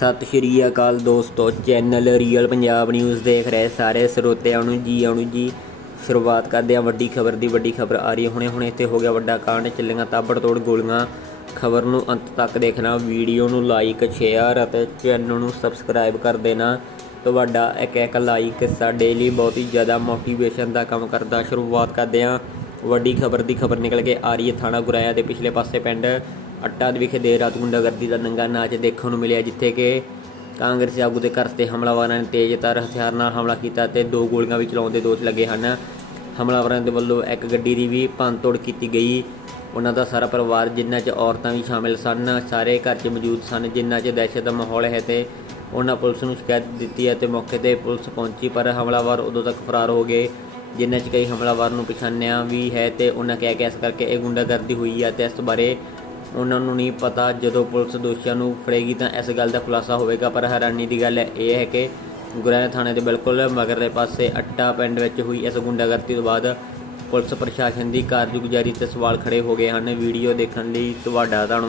ਸਤਿ ਸ਼੍ਰੀ ਅਕਾਲ ਦੋਸਤੋ, channel real Punjab news ਦੇਖ ਰਹੇ ਸਾਰੇ ਸਰੋਤਿਆਂ ਨੂੰ ਜੀ ਆਉਣੂ ਜੀ। ਸ਼ੁਰੂਆਤ ਕਰਦੇ ਹਾਂ ਵੱਡੀ ਖਬਰ ਦੀ, ਵੱਡੀ ਖਬਰ ਆ ਰਹੀ ਹੈ। ਹੁਣੇ ਹੁਣੇ ਇੱਥੇ ਹੋ ਗਿਆ ਵੱਡਾ ਕਾਂਡ, ਚੱਲੀਆਂ ਤਾਬੜਤੋੜ ਗੋਲੀਆਂ। ਖਬਰ ਨੂੰ ਅੰਤ ਤੱਕ ਦੇਖਣਾ, ਵੀਡੀਓ ਨੂੰ ਲਾਈਕ ਸ਼ੇਅਰ ਅਤੇ ਚੈਨਲ ਨੂੰ ਸਬਸਕ੍ਰਾਈਬ ਕਰ ਦੇਣਾ। ਤੁਹਾਡਾ ਇੱਕ ਇੱਕ ਲਾਈਕ ਸਾਡੇ ਲਈ ਬਹੁਤ ਹੀ ਜ਼ਿਆਦਾ ਮੋਟੀਵੇਸ਼ਨ ਦਾ ਕੰਮ ਕਰਦਾ। ਸ਼ੁਰੂਆਤ ਕਰਦੇ ਹਾਂ। ਵੱਡੀ ਖਬਰ ਦੀ ਖਬਰ ਨਿਕਲ ਕੇ ਆ ਰਹੀ ਹੈ ਥਾਣਾ ਗੁਰਾਇਆ ਦੇ ਪਿਛਲੇ ਪਾਸੇ ਪਿੰਡ। ਅੱਟਾ ਵਿਖੇ ਦੇਰ ਰਾਤ ਗੁੰਡਾਗਰਦੀ ਦਾ ਨੰਗਾ ਨਾਚ ਦੇਖਣ ਨੂੰ ਮਿਲਿਆ, ਜਿੱਥੇ ਕਿ ਕਾਂਗਰਸੀ ਆਗੂ ਦੇ ਘਰ ਤੇ ਹਮਲਾਵਰਾਂ ਨੇ ਤੇਜ਼ਧਾਰ ਹਥਿਆਰ ਨਾਲ ਹਮਲਾ ਕੀਤਾ ਤੇ ਦੋ ਗੋਲੀਆਂ ਵੀ ਚਲਾਉਣ ਦੇ ਦੋਸ਼ ਲੱਗੇ ਹਨ। ਹਮਲਾਵਰਾਂ ਦੇ ਵੱਲੋਂ ਇੱਕ ਗੱਡੀ ਦੀ ਵੀ ਭੰਨਤੋੜ ਕੀਤੀ ਗਈ। ਉਹਨਾਂ ਦਾ ਸਾਰਾ ਪਰਿਵਾਰ ਜਿਨ੍ਹਾਂ 'ਚ ਔਰਤਾਂ ਵੀ ਸ਼ਾਮਿਲ ਸਨ, ਸਾਰੇ ਘਰ 'ਚ ਮੌਜੂਦ ਸਨ ਜਿਨ੍ਹਾਂ 'ਚ ਦਹਿਸ਼ਤ ਦਾ ਮਾਹੌਲ ਹੈ ਤੇ ਉਹਨਾਂ ਪੁਲਿਸ ਨੂੰ ਸ਼ਿਕਾਇਤ ਦਿੱਤੀ ਅਤੇ ਮੌਕੇ ਤੇ ਪੁਲਿਸ ਪਹੁੰਚੀ, ਪਰ ਹਮਲਾਵਰ ਉਦੋਂ ਤੱਕ ਫਰਾਰ ਹੋ ਗਏ ਜਿਨ੍ਹਾਂ 'ਚ ਕਈ ਹਮਲਾਵਰ ਨੂੰ ਪਛਾਣਿਆ ਵੀ ਹੈ ਤੇ ਉਹਨਾਂ ਕਹਿ ਕੇ ਇਸ ਕਰਕੇ ਇਹ ਗੁੰਡਾਗਰਦੀ ਹੋਈ ਹੈ ਤੇ ਇਸ ਬਾਰੇ ਉਹਨਾਂ ਨੂੰ ਨਹੀਂ ਪਤਾ ਜਦੋਂ ਪੁਲਿਸ ਦੋਸ਼ੀਆਂ ਨੂੰ ਫੜੇਗੀ ਤਾਂ ਇਸ ਗੱਲ ਦਾ ਖੁਲਾਸਾ ਹੋਵੇਗਾ, ਪਰ ਹੈਰਾਨੀ ਦੀ ਗੱਲ ਇਹ ਹੈ ਕਿ ਗੁਰੈਣ ਥਾਣੇ ਦੇ ਬਿਲਕੁਲ ਮਗਰਲੇ ਪਾਸੇ ਅੱਟਾ ਪਿੰਡ ਵਿੱਚ ਹੋਈ ਇਸ ਗੁੰਡਾਗਰਦੀ ਤੋਂ ਬਾਅਦ ਪੁਲਿਸ ਪ੍ਰਸ਼ਾਸਨ ਦੀ ਕਾਰਜਗੁਜ਼ਾਰੀ ਤੇ ਸਵਾਲ ਖੜੇ ਹੋ ਗਏ ਹਨ। ਵੀਡੀਓ ਦੇਖਣ ਲਈ ਤੁਹਾਡਾ ਧੰਨਵਾਦ।